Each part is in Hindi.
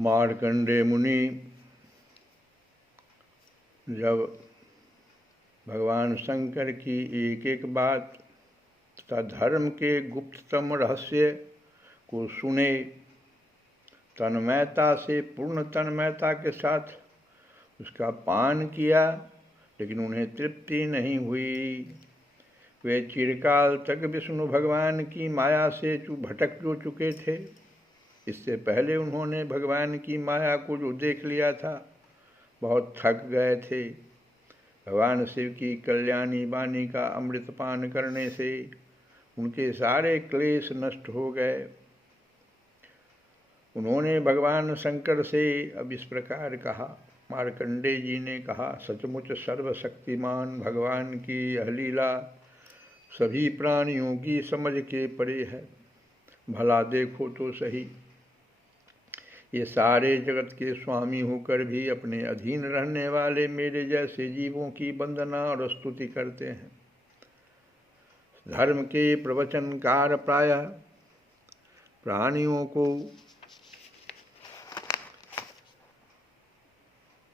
मार्कंडेय मुनि जब भगवान शंकर की एक एक बात तथा धर्म के गुप्ततम रहस्य को सुने, तन्मयता से पूर्ण तन्मयता के साथ उसका पान किया, लेकिन उन्हें तृप्ति नहीं हुई। वे चिरकाल तक विष्णु भगवान की माया से भटक जो चुके थे। इससे पहले उन्होंने भगवान की माया को जो देख लिया था, बहुत थक गए थे। भगवान शिव की कल्याणी वाणी का अमृतपान करने से उनके सारे क्लेश नष्ट हो गए। उन्होंने भगवान शंकर से अब इस प्रकार कहा। मार्कंडेय जी ने कहा, सचमुच सर्वशक्तिमान भगवान की यह लीला सभी प्राणियों की समझ के परे है। भला देखो तो सही, ये सारे जगत के स्वामी होकर भी अपने अधीन रहने वाले मेरे जैसे जीवों की वंदना और स्तुति करते हैं। धर्म के प्रवचनकार प्रायः प्राणियों को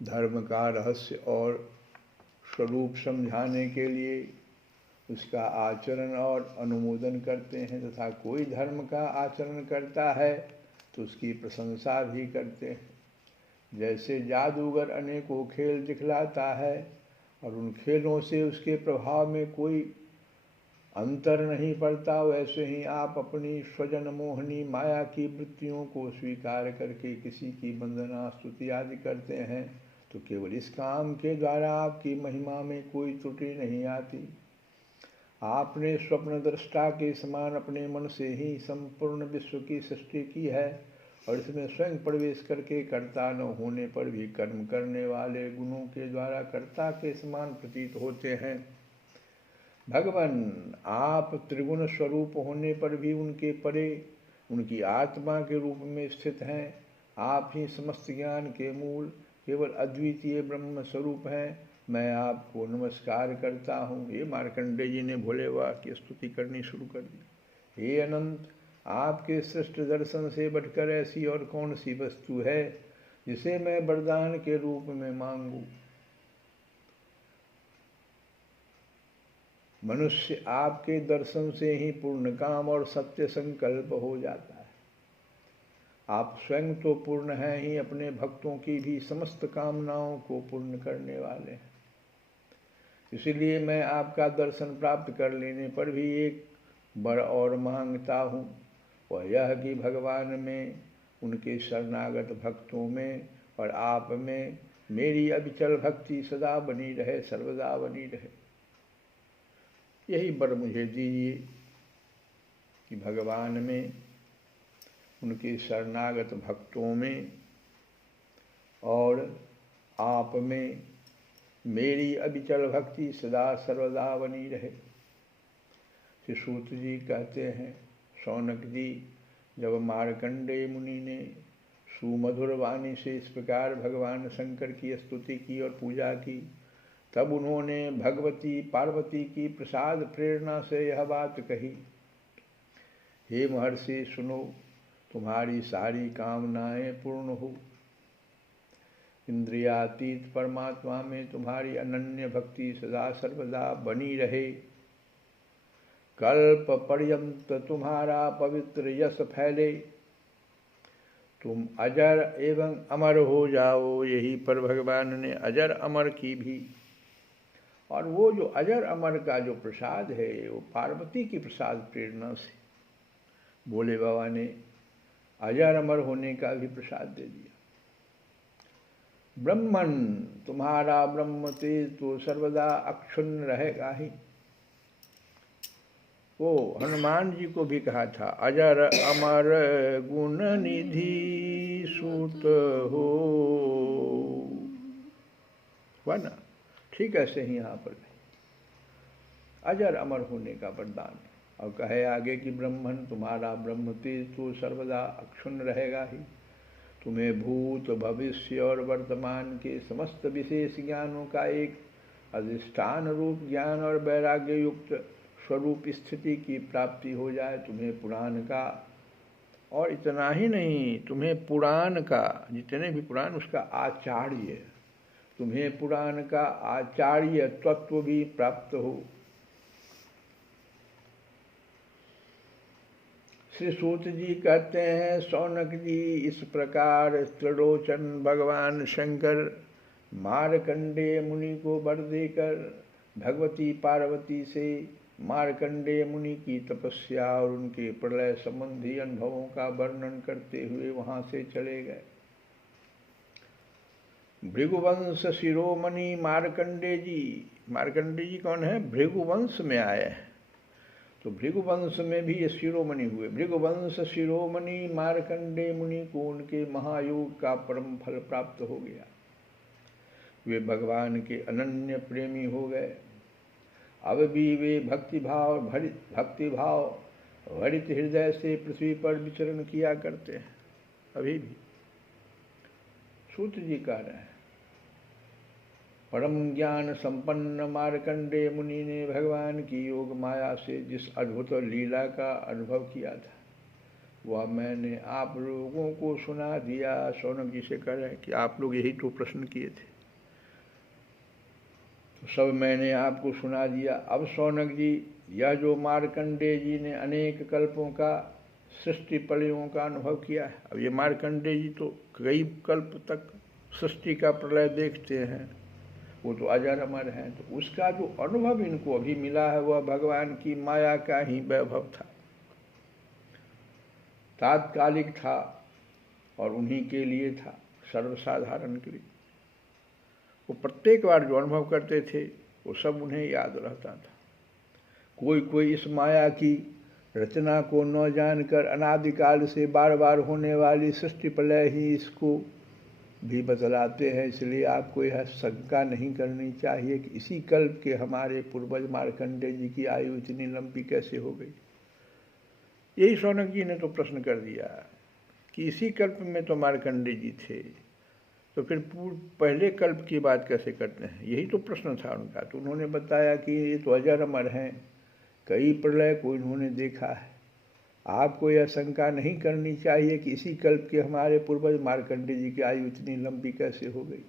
धर्म का रहस्य और स्वरूप समझाने के लिए उसका आचरण और अनुमोदन करते हैं, तथा कोई धर्म का आचरण करता है तो उसकी प्रशंसा भी करते हैं। जैसे जादूगर अनेकों खेल दिखलाता है और उन खेलों से उसके प्रभाव में कोई अंतर नहीं पड़ता, वैसे ही आप अपनी स्वजन मोहनी माया की वृत्तियों को स्वीकार करके किसी की वंदना स्तुति आदि करते हैं तो केवल इस काम के द्वारा आपकी महिमा में कोई त्रुटि नहीं आती। आपने स्वप्न दृष्टा के समान अपने मन से ही संपूर्ण विश्व की सृष्टि की है और इसमें स्वयं प्रवेश करके कर्ता न होने पर भी कर्म करने वाले गुणों के द्वारा कर्ता के समान प्रतीत होते हैं। भगवान, आप त्रिगुण स्वरूप होने पर भी उनके परे उनकी आत्मा के रूप में स्थित हैं। आप ही समस्त ज्ञान के मूल केवल अद्वितीय ब्रह्म स्वरूप हैं। मैं आपको नमस्कार करता हूँ। ये मार्कंडेय जी ने भोले बाबा की स्तुति करनी शुरू कर दी। हे अनंत, आपके श्रेष्ठ दर्शन से बढ़कर ऐसी और कौन सी वस्तु है जिसे मैं वरदान के रूप में मांगूं। मनुष्य आपके दर्शन से ही पूर्ण काम और सत्य संकल्प हो जाता है। आप स्वयं तो पूर्ण हैं ही, अपने भक्तों की भी समस्त कामनाओं को पूर्ण करने वाले हैं। इसलिए मैं आपका दर्शन प्राप्त कर लेने पर भी एक वर और मांगता हूँ, वह यह कि भगवान में, उनके शरणागत भक्तों में और आप में मेरी अविचल भक्ति सदा बनी रहे, सर्वदा बनी रहे। यही वर मुझे दीजिए कि भगवान में, उनके शरणागत भक्तों में और आप में मेरी अविचल भक्ति सदा सर्वदा बनी रहे। श्री सूत जी कहते हैं, शौनक जी, जब मार्कंडेय मुनि ने सुमधुर वाणी से इस प्रकार भगवान शंकर की स्तुति की और पूजा की, तब उन्होंने भगवती पार्वती की प्रसाद प्रेरणा से यह बात कही। हे महर्षि, सुनो, तुम्हारी सारी कामनाएं पूर्ण हो। इंद्रियातीत परमात्मा में तुम्हारी अनन्य भक्ति सदा सर्वदा बनी रहे। कल्प पर्यंत तुम्हारा पवित्र यश फैले। तुम अजर एवं अमर हो जाओ। यही पर भगवान ने अजर अमर की भी, और वो जो अजर अमर का जो प्रसाद है वो पार्वती की प्रसाद प्रेरणा से भोले बाबा ने अजर अमर होने का भी प्रसाद दे दिया। ब्रह्मन, तुम्हारा ब्रह्म तेज तो सर्वदा अक्षुण्ण रहेगा ही। वो हनुमान जी को भी कहा था, अजर अमर गुण निधि सूत हो, हुआ ना। ठीक ऐसे ही यहाँ पर अजर अमर होने का वरदान है। और कहे आगे कि ब्रह्मन, तुम्हारा ब्रह्म तेज तो सर्वदा अक्षुण्ण रहेगा ही। तुम्हें भूत भविष्य और वर्तमान के समस्त विशेष ज्ञानों का एक अधिष्ठान रूप ज्ञान और वैराग्य युक्त स्वरूप स्थिति की प्राप्ति हो जाए। तुम्हें पुराण का और इतना ही नहीं, तुम्हें पुराण का, जितने भी पुराण, उसका आचार्य, तुम्हें पुराण का आचार्य तत्व भी प्राप्त हो। श्री सूत जी कहते हैं, शौनक जी, इस प्रकार त्रिलोचन भगवान शंकर मार्कंडेय मुनि को वर देकर भगवती पार्वती से मार्कंडेय मुनि की तपस्या और उनके प्रलय संबंधी अनुभवों का वर्णन करते हुए वहां से चले गए। भृगुवंश शिरोमणि मार्कंडेय जी कौन है? भृगुवंश में आए हैं, तो भृगुवंश में भी ये शिरोमणि हुए। भृगुवंश शिरोमणि मार्कंडेय मुनि को उनके महायोग का परम फल प्राप्त हो गया। वे भगवान के अनन्य प्रेमी हो गए। अब भी वे भक्तिभाव भरित हृदय से पृथ्वी पर विचरण किया करते हैं, अभी भी। सूत जी कह रहे हैं, परम ज्ञान संपन्न मार्कंडेय मुनि ने भगवान की योग माया से जिस अद्भुत लीला का अनुभव किया था, वह मैंने आप लोगों को सुना दिया। शौनक जी से कह रहे हैं कि आप लोग यही तो प्रश्न किए थे, तो सब मैंने आपको सुना दिया। अब शौनक जी, यह जो मार्कंडेय जी ने अनेक कल्पों का सृष्टि प्रलयों का अनुभव किया है, अब ये मार्कंडेय जी तो कई कल्प तक सृष्टि का प्रलय देखते हैं, वो तो अजर अमर हैं, तो उसका जो अनुभव इनको अभी मिला है वह भगवान की माया का ही वैभव था, तात्कालिक था और उन्हीं के लिए था, सर्वसाधारण के लिए। वो प्रत्येक बार जो अनुभव करते थे वो सब उन्हें याद रहता था। कोई इस माया की रचना को न जानकर अनादिकाल से बार बार होने वाली सृष्टि प्रलय ही इसको भी बतलाते हैं। इसलिए आपको यह शंका नहीं करनी चाहिए कि इसी कल्प के हमारे पूर्वज मार्कंडेय जी की आयु इतनी लंबी कैसे हो गई। यही शौनक जी ने तो प्रश्न कर दिया कि इसी कल्प में तो मार्कंडेय जी थे, तो फिर पहले कल्प की बात कैसे करते हैं? यही तो प्रश्न था उनका। तो उन्होंने बताया कि ये तो अजर अमर हैं, कई प्रलय को इन्होंने देखा है। आपको यह शंका नहीं करनी चाहिए कि इसी कल्प के हमारे पूर्वज मार्कंडेय जी की आयु इतनी लंबी कैसे हो गई।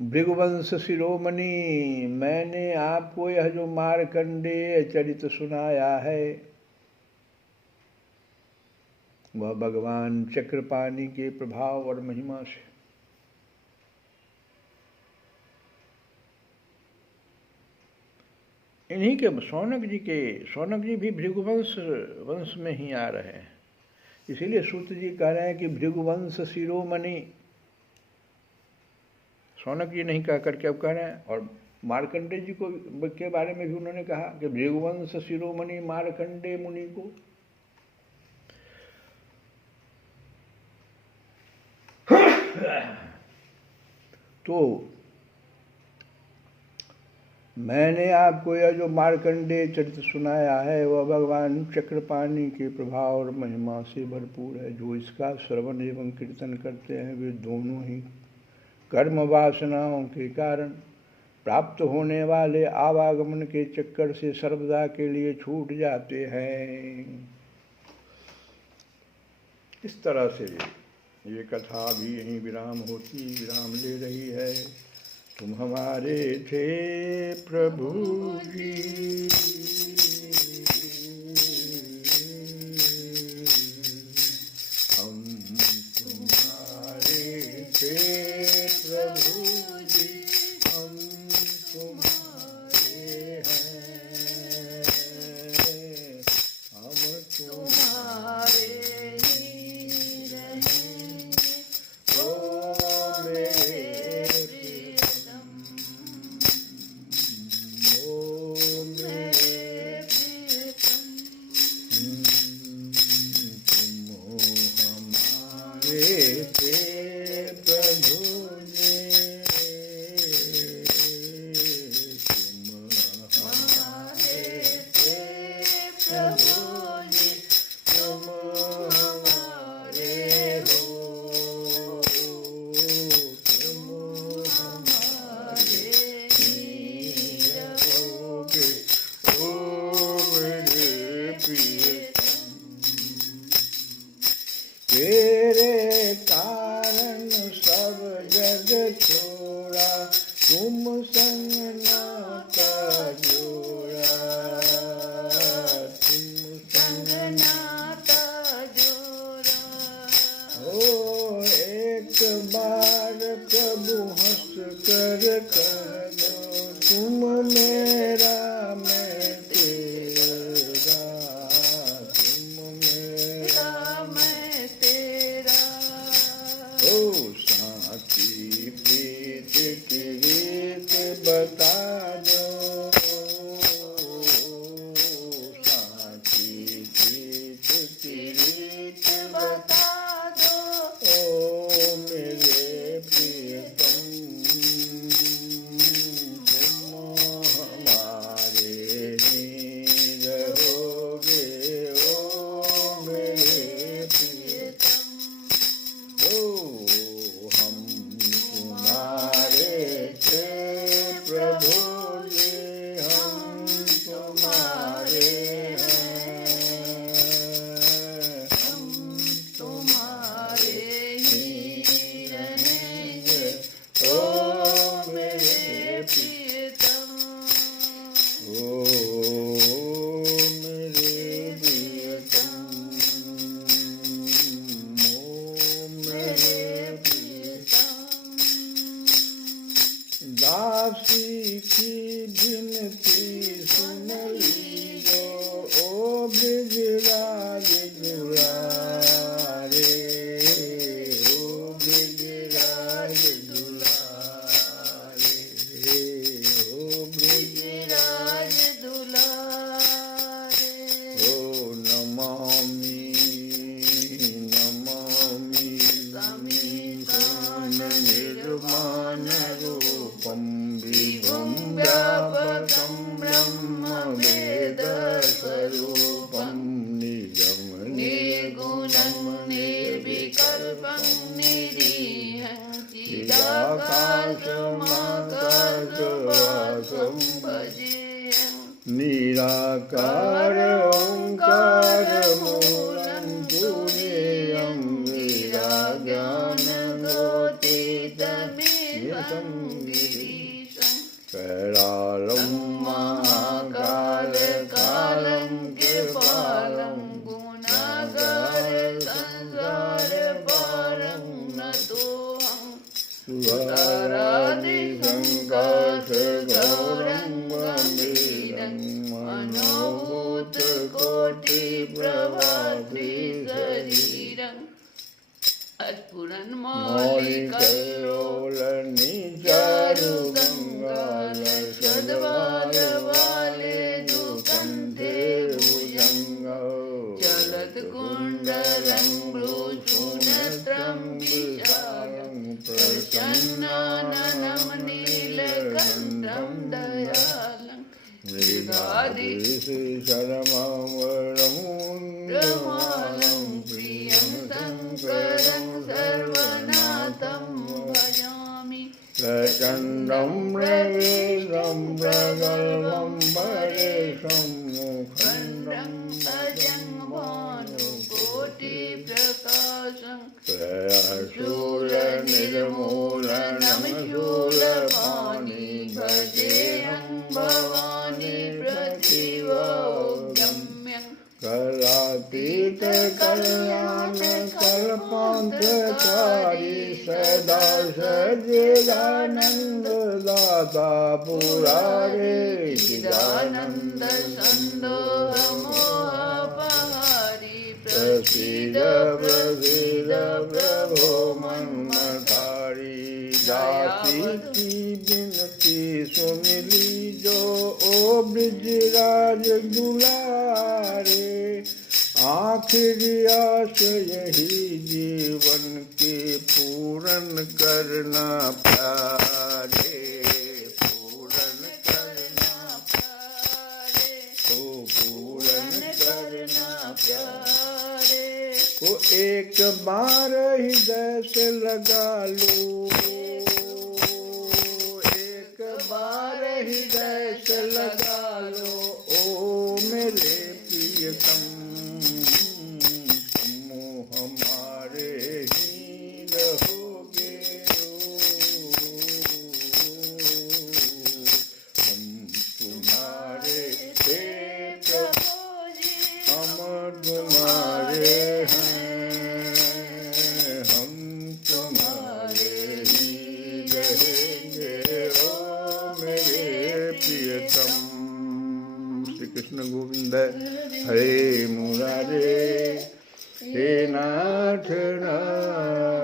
भृगुवंश शिरोमणि, मैंने आपको यह जो मार्कंडेय चरित्र सुनाया है वह भगवान चक्रपाणि के प्रभाव और महिमा से इन्हीं के शौनक जी भी भृगुवंश में ही आ रहे हैं। इसीलिए सूत जी कह रहे हैं कि भृगुवंश शिरोमणि, शौनक जी नहीं कह करके अब कह रहे हैं। और मार्कंडेय जी को के बारे में भी उन्होंने कहा कि भृगुवंश शिरोमणि मार्कंडेय मुनि को। तो मैंने आपको यह जो मार्कंडेय चरित्र सुनाया है वह भगवान चक्रपाणि के प्रभाव और महिमा से भरपूर है। जो इसका श्रवण एवं कीर्तन करते हैं वे दोनों ही कर्म वासनाओं के कारण प्राप्त होने वाले आवागमन के चक्कर से सर्वदा के लिए छूट जाते हैं। इस तरह से ये कथा भी यहीं विराम ले रही है। तुम हमारे थे प्रभु जी, हम तुम्हारे थे प्रभु जी, हम तुम्हारे हैं, हम तुम्हारे ही रहेंगे ओ मेरे प्रियतम, ओ मेरे प्रियतम। तुम हो हमारे थे प्रभु जी, जग छोड़ा, तुम संग नाता जोड़ा, तुम संग नाता जोड़ा। ओ एक बार प्रभु हंस कर कह दो, तुम मेरा मैं तेरा, तुम मेरा मैं तेरा। ओ साथी प्रीत की रीत बता दो, साथी प्रीत की रीत बता दो। ओ मेरे प्रियतम, तुम हमारे ही रहोगे। ओ मेरे प्रियतम, ओ हम तुम्हारे थे प्रभु जी, हम तुम्हारे हैं, हम तुम्हारे ही रहेंगे। ओ मेरे प्रियतम, ओ मेरे प्रियतम, ओ मेरे प्रियतम। दासी की विनती सुन लीजो, ओ ब्रजराज दुलारे, ओ ब्रजराज दुलारे, ओ ब्रजराज दुलारे। ओ नमामि नमामि समीकान निर्वाण रूपम, विभुं व्यापकं ब्रह्म वेद स्वरूपं, निजं निर्गुणं निर्विकल्पं निरीहं, चिदाकाशमाकाशवासं भजेऽहं। निराकार ओंकार मूलं तुरीयं, निराज्ञानगोचरितमेकं गिरीशं, करालं महाकालकालं कृपालं, गुणागार संसारपारं नतोऽहं। सुरारादिसङ्काशगौरं गम्भीरं, मनोभूतकोटिप्रभाद्रिशरीरं, स्फुरन्मौलिकैरोलनिचारुगङ्गालसद्वारवाले दुकन्धे भुजङ्गौ, चलत्कुण्डलं भ्रूशूनत्रं विशालं, प्रसन्नाननं नीलकण्ठं दयालं, मृगादिशरमवरं रमालं, प्रियं शङ्करं सर्वनाथं भजामि। प्रचण्डं प्रवीरं प्रगल्भं परेशं, मुखण्डं अजं भानुकोटिप्रकाशं, शूलनिर्मूलनं शूलपाणि, भजेऽहं भवानी प्रतिवोगम्यं। कलातीत कल्याण कल्पान्तकारी, सदा सच्चिदानन्द दाता पुरारे, चिदानन्द सन्दोह मोहपहारी, प्रसीद प्रसीद प्रभो मन्मथारी। दासी की विनती सुन लीजो, ओ ब्रजराज दुलारे, आखिरी आस यही जीवन के पूर्ण करना प्यारे, पूर्ण करना प्यारे, ओ पूर्ण करना प्यारे। ओ एक बार हृदय से लगा लो, एक बार हृदय से लगा लो, ओ मेरे प्रियतम, तुम हमारे ही रहोगे। ओ तुम्हारे हैं, हम तुम्हारे ही रहेंगे ओ मेरे प्रियतम। श्री कृष्ण गोविंद हरे मुरारे, हे नाथ नारायण।